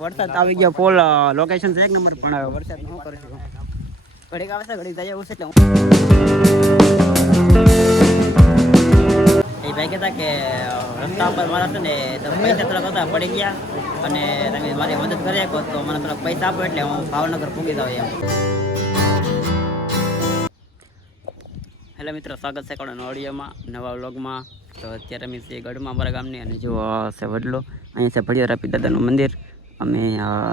વરસાદ આવી ગયો ફૂલ લોકેશન છે, એક નંબર, પણ હવે વરસાદ શું કરશું ઘડીક આવશે ઘડીક જાય એવું છે એટલે એ ભાઈ કહેતા કે રસ્તા પર મારા છે ને પૈસા થોડાક હતા, પડી ગયા. અને તમે મારી મદદ કરી શકો તો મને થોડાક પૈસા આપો એટલે હું ભાવનગર પૂગી જાઉં એમ. હેલો મિત્રો, સ્વાગત છે કોણ ઓડિયોમાં નવા વ્લોગમાં તો અત્યારે અમે છીએ ગઢમાં અમારા ગામની, અને જો છે વડલો. અહીંયા છે ભડિયા રાપી દાદાનું મંદિર. અમે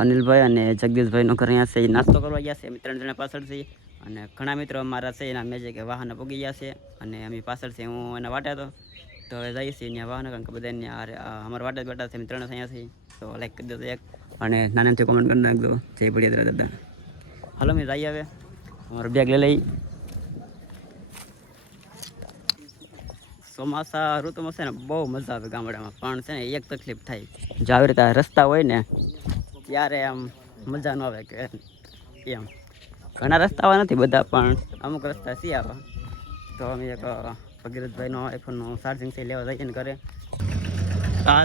અનિલભાઈ અને જગદીશભાઈનો ઘર અહીંયા છે, એ નાસ્તો કરવા ગયા છે, અમે ત્રણ જણા પાછળ છીએ. અને ઘણા મિત્રો અમારા છે, એના મેં કે વાહન પૂગી ગયા છે. અને અમે પાછળ છે હું એના વાટે હતો તો હવે જઈએ છીએ ત્યાં વાહન, કારણ કે બધા ત્યાં અમારા વાટે જ બેઠા છે, અમે ત્રણ અહીંયા છીએ. તો લાઈક કરી દેજો એક. અને નાનાથી કોમેન્ટ કરી નાખજો. જય ભડિયા દાદા હાલો મેં જઈએ હવે. અમારો બેગ લઈ લઈ ચોમાસા ઋતુમાં છે ને બહુ મજા આવે ગામડામાં. પણ છે ને એક તકલીફ થાય. જો આવી રીતે રસ્તા હોય ને, ત્યારે આમ મજા ન આવે કે એમ. ઘણા રસ્તાઓ નથી બધા, પણ અમુક રસ્તા સી આવે. તો અમે એક ભગીરથભાઈનો આઈફોનનું ચાર્જિંગ છે લેવા જઈએ ને ઘરે. હા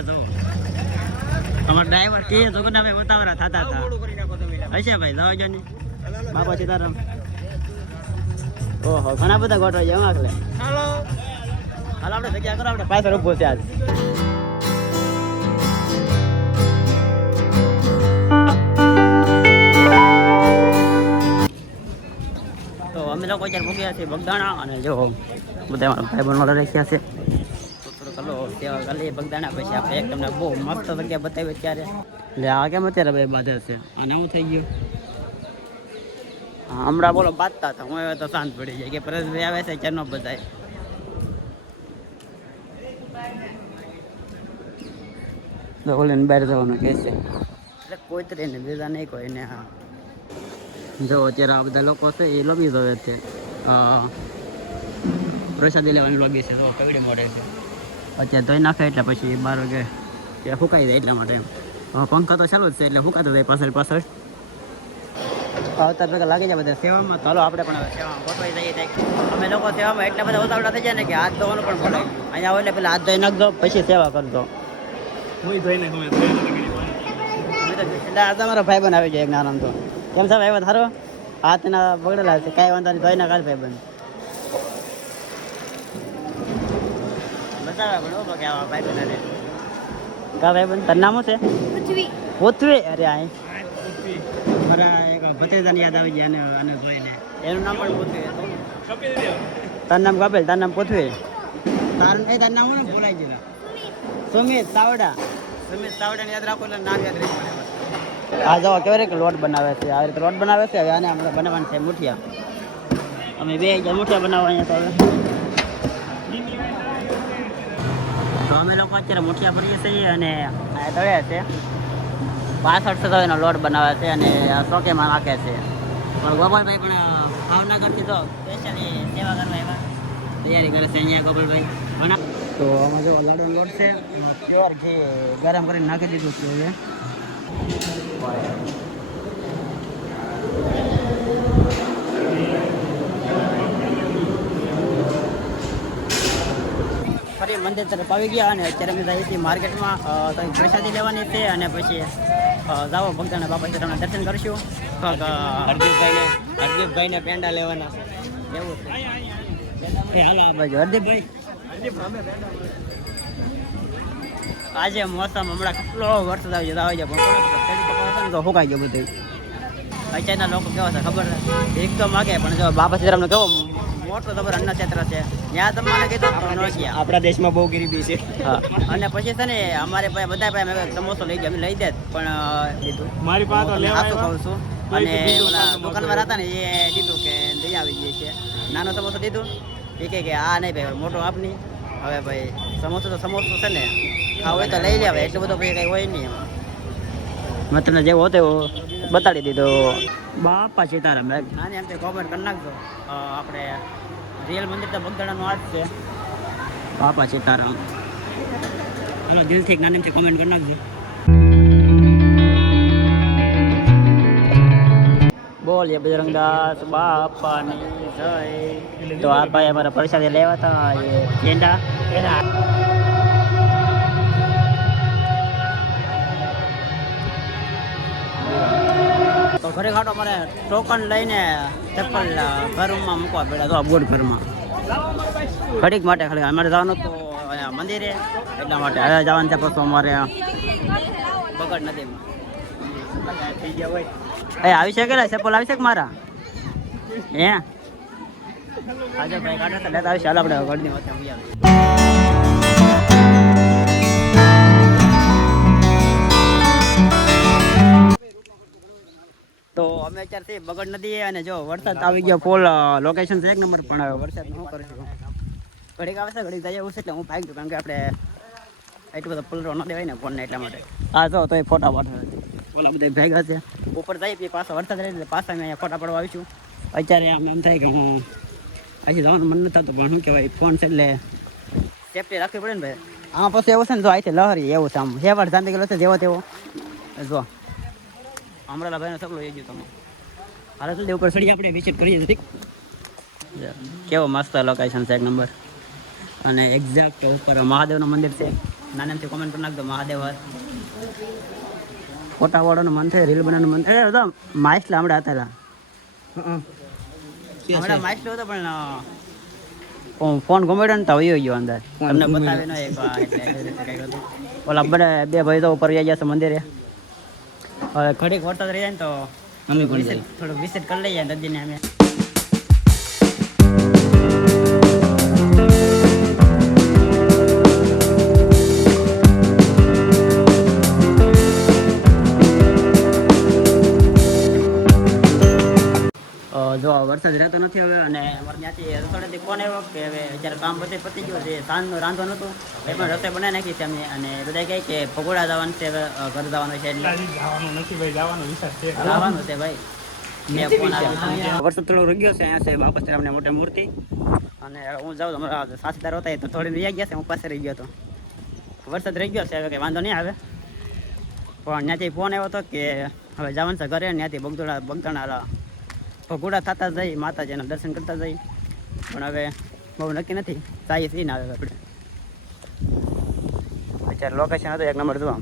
ડ્રાઈવર કે તો કે થતા હતા. હશે ભાઈ, જવા બાપા સીતારામ. ઓહો, ઘણા બધા ગોઠવાઈ જાય આખલે હાલો હાલ, આપણે જગ્યા કરો, આપણે પાછળ ઊભો છે આજ. અમે લોકો અત્યારે મૂક્યા છીએ બગદાણા અને જો બધા અમારા ભાઈ છે. થોડુંક સેવા પછી આપણે એક તમને બહુ મસ્ત જગ્યા બતાવી અત્યારે. એટલે આ કેમ અત્યારે ભાઈ બાધા છે? અને હું થઈ ગયું. હમણાં બોલો બાંધતા હતા. હું હવે તો શાંત પડી જાય. કે પરેશભાઈ આવે છે ક્યારનો બધાય? તો ઓલીને બહાર જવાનું કહે છે. એટલે કોઈ તરીને બીજા નહીં કોઈ ને હા. જો અત્યારે આ બધા લોકો છે એ લોબી જોવે છે પ્રસાદી લેવાની લોબી છે તો કગડી મળે છે. અત્યારે ધોઈ નાખે એટલે પછી બાર વાગે ત્યાં ફૂંકાઈ જાય એટલા માટે એમ. પંખા તો ચાલુ જ છે એટલે ફૂંકાતો જાય પાછળ પાછળ. આવતા ભેગા લાગી જાય બધા સેવામાં. તો હાલો આપણે પણ સેવામાં ગોઠવાઈ જઈએ અમે લોકો સેવામાં એટલા બધા ઉતાવળા થઈ જાય ને કે હાથ ધોવાનું પણ ભૂલાય અહીંયા હોય એટલે પેલા હાથ ધોઈ નાખજો પછી સેવા કરજો. એટલે આ તમારો ભાઈ બન આવી જાય એક નાનો તો. કેમ છે ભાઈ થારો હાથ એના બગડેલા છે. કાંઈ વાંધો નહીં. ધોઈ નાખાલ ભાઈ બન બતાવે પણ કે આવા ભાઈ બન અરે કા ભાઈ બન તારું નામ શું છે? પૃથ્વી. અરે આ મારા એક ભત્રીજાને યાદ આવી ગયા અને અને જોઈને. એનું નામ પણ પૃથ્વી તારું નામ કપિલ તારું નામ પૃથ્વી. તારું એ તારું નામ ગયેલા. સુમિત તાવડા. સુમિત તાવડા યાદ રાખો એટલે નામ યાદ રહી આ જો કેવી રીતે લોટ બનાવે છે? આ રીતે લોટ બનાવે છે? હવે આને આપણે બનાવવાનું છે મુઠિયા. અમે બે મુઠિયા બનાવવા અહીંયા તો હવે. તો અમે લોકો અત્યારે મુઠિયા ભરીએ છીએ અને આ તળ્યા છે. પાછળ છે તો એનો લોટ બનાવે છે અને સોકેમાં નાખે છે. પણ ગોપાલભાઈ પણ ભાવનગરથી તો સ્પેશિયલી સેવા કરવા આવ્યા. તૈયારી કરે છે અહીંયા ગોપાલભાઈ. તો આમાં જો લાડુ લોટ છે પ્યોર ઘી ગરમ કરીને નાખી દીધું છે હવે. ફરી મંદિર તરફ આવી ગયા અને અત્યારે અમે જઈએ છીએ માર્કેટમાં કંઈક પ્રસાદી લેવાની છે અને પછી જાઓ ભગતાના બાપા તમને દર્શન કરશું. હરદીપભાઈને હરદીપભાઈને પેંડા લેવાના. એવું છે? હાલો આ બાજુ. હરદીપભાઈ. આજે મોસમ હમણાં કેટલો વરસાદ આવી જતો આવી જાય તો સુકાઈ ગયો બધું અત્યારના લોકો કેવો છે ખબર છે? એક તો માગે પણ જો બાપા સીતારામનો કેવો મોટો તમારો અન્ન ક્ષેત્ર છે. ત્યાં તમને કીધું આપણા દેશમાં બહુ ગરીબી છે. અને પછી છે ને અમારે પાસે બધા પાસે સમોસો લઈ ગયા અમે લઈ દે પણ લીધું મારી પાસે તો લેવા સાચું કહું છું. અને ઓલા હતા ને એ દીધું કે લઈ આવી જઈએ છે નાનો સમોસો દીધું. એ કે આ નહીં ભાઈ મોટો આપની. હવે ભાઈ સમોસો તો સમોસો છે ને ખાવ હોય તો લઈ લેવાય એટલું બધું પછી કંઈ હોય નહીં એમ. મતલબ જેવો હતો એવો બતાડી દીધો. બાપા સીતારામ નાની એમ કોમેન્ટ કરી નાખજો. આપણે રિયલ મંદિર તો બગદાણાનું આર્ટ છે. બાપા સીતારામ. દિલથી નાની એમ કોમેન્ટ કરી નાખજો. બોલીએ બજરંગદાસ બાપાની જય. તો આ ભાઈ અમારા પ્રસાદી લેવા હતા પેંડા એના તો ઘરે ખાટો મારે ટોકન લઈને ચપ્પલ ઘરમાં મૂકવા પડ્યા તો આ બોર્ડ ઘરમાં. ઘડીક માટે ખાલી અમારે જવાનું તો મંદિરે, એટલા માટે હવે જવાનું છે, પછી અમારે બગડ નદીમાં. એ, આવી શકે ને? સેપોલ આવી શકે મારા? હે? આજે ભાઈ, કાઢો તો. લેતા આવી ચાલ આપણે ગઢની વાત આવી તો અમે અત્યારથી બગડ નદી અને જો વરસાદ આવી ગયો. ફૂલ લોકેશન છે એક નંબર, પણ હવે વરસાદ શું કરીશું ઘડીક આવે છે, ઘડીક જાય એવું છે એટલે હું ભાગ કારણ કે આપણે એટલું બધો પલરો ન દેવાય ને ફોનને એટલા માટે. હા, જો તો એ ફોટા પાડવા ઓલા બધા ભેગા છે. ઉપર જાય પછી પાછા વરસાદ રહે એટલે પાછા મેં અહીંયા ફોટા પડવા આવીશું. અત્યારે આમ એમ થાય કે હું આજે જવાનું મન નથી થતું, પણ શું કહેવાય, ફોન છે એટલે સેફટી રાખવી પડે ને ભાઈ. આમાં પછી એવું છે ને, જો અહીંથી લહરી એવું છે આમ. હેવાડ જાણી ગયેલો છે જેવો તેવો. જો અમરેલા ભાઈનો સગલો એ ગયો તમે હાલે જલ્દી ઉપર ચડી આપણે, વિઝિટ કરીએ ઠીક? કેવો મસ્ત લોકેશન છે એક નંબર. અને એક્ઝેક્ટ ઉપર મહાદેવનું મંદિર છે. નાનાથી કોમેન્ટ કરી નાખજો, મહાદેવ હર ફોટાવાળાનું મન થાય રીલ બનાવવાનું મન થાય. બધા માઇસ હમણાં હતા હમણાં માઇસલો હતો પણ ફોન- ઘુમાડ્યો ને તો આવી ગયો અંદર. તમને બતાવી ન એક. ઓલા બધા બે ભાઈ તો ઉપર ગયા છે મંદિરે. હવે ઘડીક વરસાદ રહી જાય ને તો થોડુંક વિઝિટ કરી લઈએ નદીને અમે. જો વરસાદ રહેતો નથી હવે અને અમારે ત્યાંથી રસોડેથી ફોન આવ્યો કે હવે જ્યારે કામ બધે પતી ગયું છે સાંજનું રાંધો નહોતું એ પણ રસોઈ બનાવી નાખી છે અમને અને બધા કહે કે પકોડા જવાનું છે હવે ઘર જવાનું છે એટલે. જવાનું નથી ભાઈ જવાનું વિચાર છે. જવાનું છે ભાઈ. વરસાદ થોડો રગ્યો છે અહીંયા છે બાપા શ્રામની મોટી મૂર્તિ. અને હું જાઉં અમારા સાસદાર હતા તો થોડી રહી ગયા છે હું પાસે રહી ગયો હતો. વરસાદ રહી ગયો છે હવે કંઈ વાંધો નહીં આવે. પણ ત્યાંથી ફોન આવ્યો હતો કે હવે જવાનું છે ઘરે ત્યાંથી બગદોડા બગદાણા ભગોડા થતા જઈ માતાજીના દર્શન કરતા જઈ. પણ હવે બહુ નક્કી નથી. સાઈ સી ના આવે આપણે. અત્યારે લોકેશન હતું એક નંબર જોવા.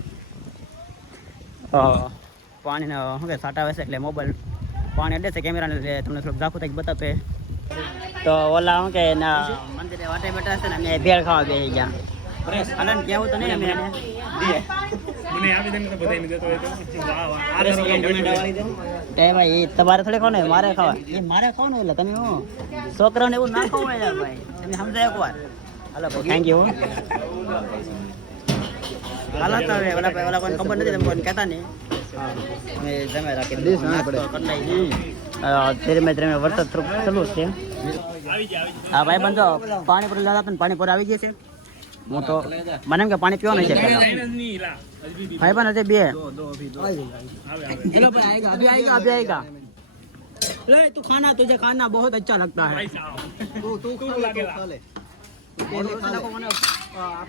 પાણીનો શું કે સાટા આવે છે એટલે મોબાઈલ પાણી અડે છે કેમેરાને તમને થોડુંક ઝાખું થાય બતાવે. તો ઓલા શું કે એના મંદિરે વાટે બેઠા છે ને અમે ભેળ ખાવા બેસી ગયા. અને કેવું તો નહીં અમે એ ભાઈ તમારે થોડી ખાવ મારે ખાવા. એ મારે ખાવાનું એટલે તમે હું? છોકરાઓને એવું ના ખાવ યાર ભાઈ. તમે સમજાય એકવાર. હાલો ભાઈ થેન્ક યુ હાલો તો હવે ઓલા ભાઈ ઓલા કોઈને ખબર નથી તમે કોઈને કહેતા નહીં. અમે જમે રાખી ધીરે વરસાદ થોડુંક ચાલુ જ છે. હા ભાઈ બંધો પાણીપુરી ને પાણીપુરી આવી ગયા છે. હું તો મને એમ કે પાણી પીવાનું છે પહેલા નહીં લા હજી भाई बन अजय भी है हेलो भाई आएगा अभी आएगा अभी आएगा ले तू खाना तुझे खाना बहुत अच्छा लगता है પૈસા તું તું તું લાગેલા આ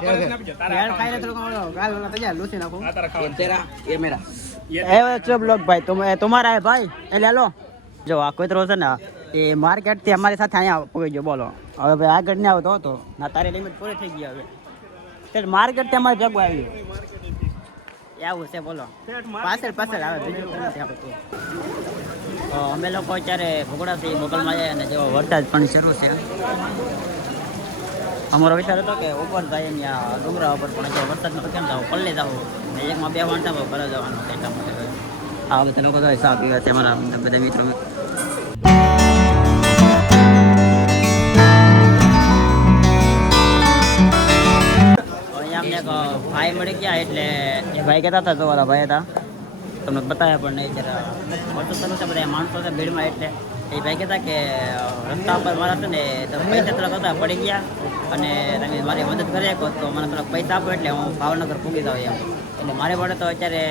પર ના પીજો તારા यार खाई थोड़ा गाल वाला तैयार लूसी ना આ તારા ખાવા ए चुप लोग भाई तुम ए, तुम्हारा है भाई ए ले लो જો આ કોઈ છે ને એ માર્કેટથી અમારી સાથે અહીંયા પહોંચી ગયો, બોલો. હવે ભાઈ આગળ ને આવતો હતો. ના, તારી લિમિટ પૂરી થઈ ગઈ હવે. માર્કેટથી અમારે ભેગું આવ્યું આવું છે, બોલો. પાછળ પાછળ આવે, બીજું નથી અમે લોકો અત્યારે ભગોડાથી મોગલમાં જાય અને જો વરસાદ પણ શરૂ છે. અમારો વિચાર હતો કે ઉપર જાય ત્યાં ડુંગરા ઉપર, પણ જો વરસાદમાં કેમ જાવ? પલ્લે જાવ. એકમાં બે વાંટા પર જવાનું એટલા માટે. આ બધા લોકો ચા પીવા છે, અમારા બધા મિત્રો. એક ભાઈ મળી ગયા એટલે એ ભાઈ કહેતા હતા તમારા ભાઈ હતા. તમને બતાવ્યા પણ નહીં જરા ચાલુ છે બધા માણસો હતા ભીડમાં એટલે. એ ભાઈ કહેતા કે રસ્તા પર મારા છે ને પૈસા થોડાક હતા પડી ગયા. અને તમે મારી મદદ કરી શકો તો મને થોડાક પૈસા આપો એટલે હું ભાવનગર પૂગી જાઉં એમ. એટલે મારે પડે તો અત્યારે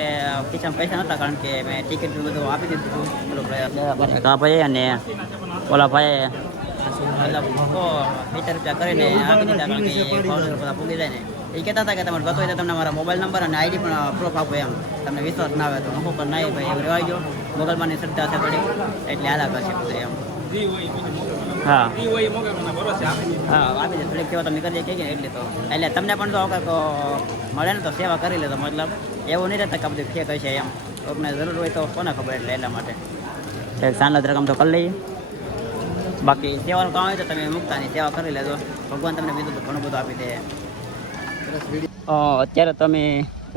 ખિસ્સામાં પૈસા નહોતા કારણ કે મેં ટિકિટ બધું આપી દીધું કા ભાઈ અને ઓલા ભાઈ મતલબ વીસ રૂપિયા કરીને આપી દીધા કારણ કે ભાવનગર બધા પૂગી જાય ને. એ કહેતા હતા કે તમારે ગતો હોય તો તમને મારા મોબાઈલ નંબર અને આઈડી પણ પ્રૂફ આપો એમ. તમને વિશ્વાસ ના આવે તો હું પણ ના ભાઈ એમ રહેવાય ગયો. મોગલમાંની શ્રદ્ધા છે થોડી એટલે આલા કરશે બધું એમ. જી હા આપી દે થોડીક સેવા તમે કરી દે કે એટલે તો. એટલે તમને પણ જો કંઈક મળે ને તો સેવા કરી લે તો મતલબ એવું નહીં રહેતા કે બધું ફેક હશે એમ. જરૂર હોય તો કોને ખબર એટલે એટલા માટે. એક રકમ તો કરી લઈએ. બાકી સેવાનું કામ હોય તો તમે મૂકતા ની સેવા કરી લેજો. ભગવાન તમને બીજું તો ઘણું બધું આપી દે. અત્યારે તમે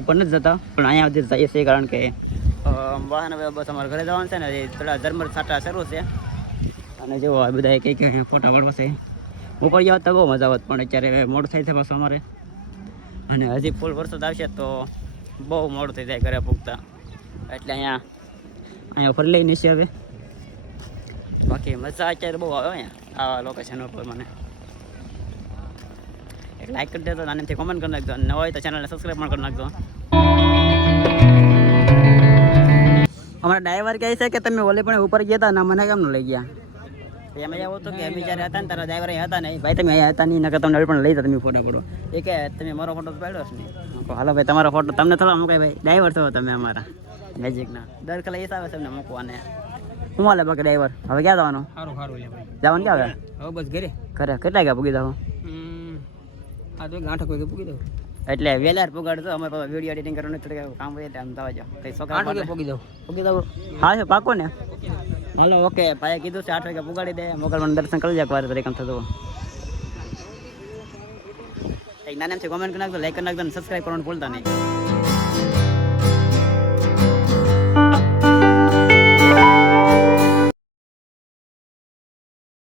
ઉપર નથી જતા, પણ અહીંયા સુધી જઈએ છીએ કારણ કે વાહન બસ અમારે ઘરે જવાનું છે ને થોડા ધર્મર છાંટા શરૂ છે. અને જો આ બધા કંઈક ફોટા પડવા છે. ઉપર જવા તો બહુ મજા આવત પણ અત્યારે મોડું થાય છે પાછું અમારે. અને હજી ફૂલ વરસાદ આવશે તો બહુ મોડું થઈ જાય ઘરે પૂગતા. એટલે અહીંયા અહીંયા ફરી લઈને છે હવે. બાકી મજા અત્યારે બહુ આવે અહીંયા, આવા લોકેશન ઉપર મને. એક લાઈક કરી દેજો આનાથી કોમેન્ટ કરી નાખજો અને હોય તો ચેનલને સબસ્ક્રાઈબ પણ કરી નાખજો અમારા ડ્રાઈવર કહે છે કે તમે ઓલે પણ ઉપર ગયા હતા ને મને કેમ લઈ ગયા. એમ એમાં એવું હતું કે અમે જ્યારે હતા ને તારા ડ્રાઈવર અહીંયા હતા નહીં ભાઈ તમે અહીંયા હતા નહીં નકર તમને પણ લઈ જતા તમે ફોટા પડો. એ કે તમે મારો ફોટો તો પાડ્યો છે નહીં હાલો ભાઈ તમારો ફોટો તમને થોડા મૂકાય ભાઈ. ડ્રાઈવર થયો તમે અમારા મેજિકના દર કલા એ આવે છે અમને મૂકવાને. હું હાલે બાકી ડ્રાઈવર? હવે ક્યાં જવાનું? સારું સારું ભાઈ. જવાનું ક્યાં હવે? હવે બસ ઘરે. ઘરે? કેટલા ગયા પૂગી જાવ આ તો ગાંઠ કોઈ પૂગી દઉં. એટલે વેલાર પુગાડતો અમે પાછા વીડિયો એડિટિંગ કરવાનું એટલે કામ હોય આમ થવા જાવ કઈ છોકરા વાગે માટે- દઉં. પૂગી દઉં? હા છે પાકો ને? હાલો. ઓકે ભાઈએ કીધું છે આઠ વાગે પોગાડી દે. મોગલમાં દર્શન કરી જાય વાર તરીકે થતું એક નાના છે કોમેન્ટ કરી નાખજો લાઈક કરી નાખજો અને સબસ્ક્રાઈબ કરવાનું ભૂલતા નહીં.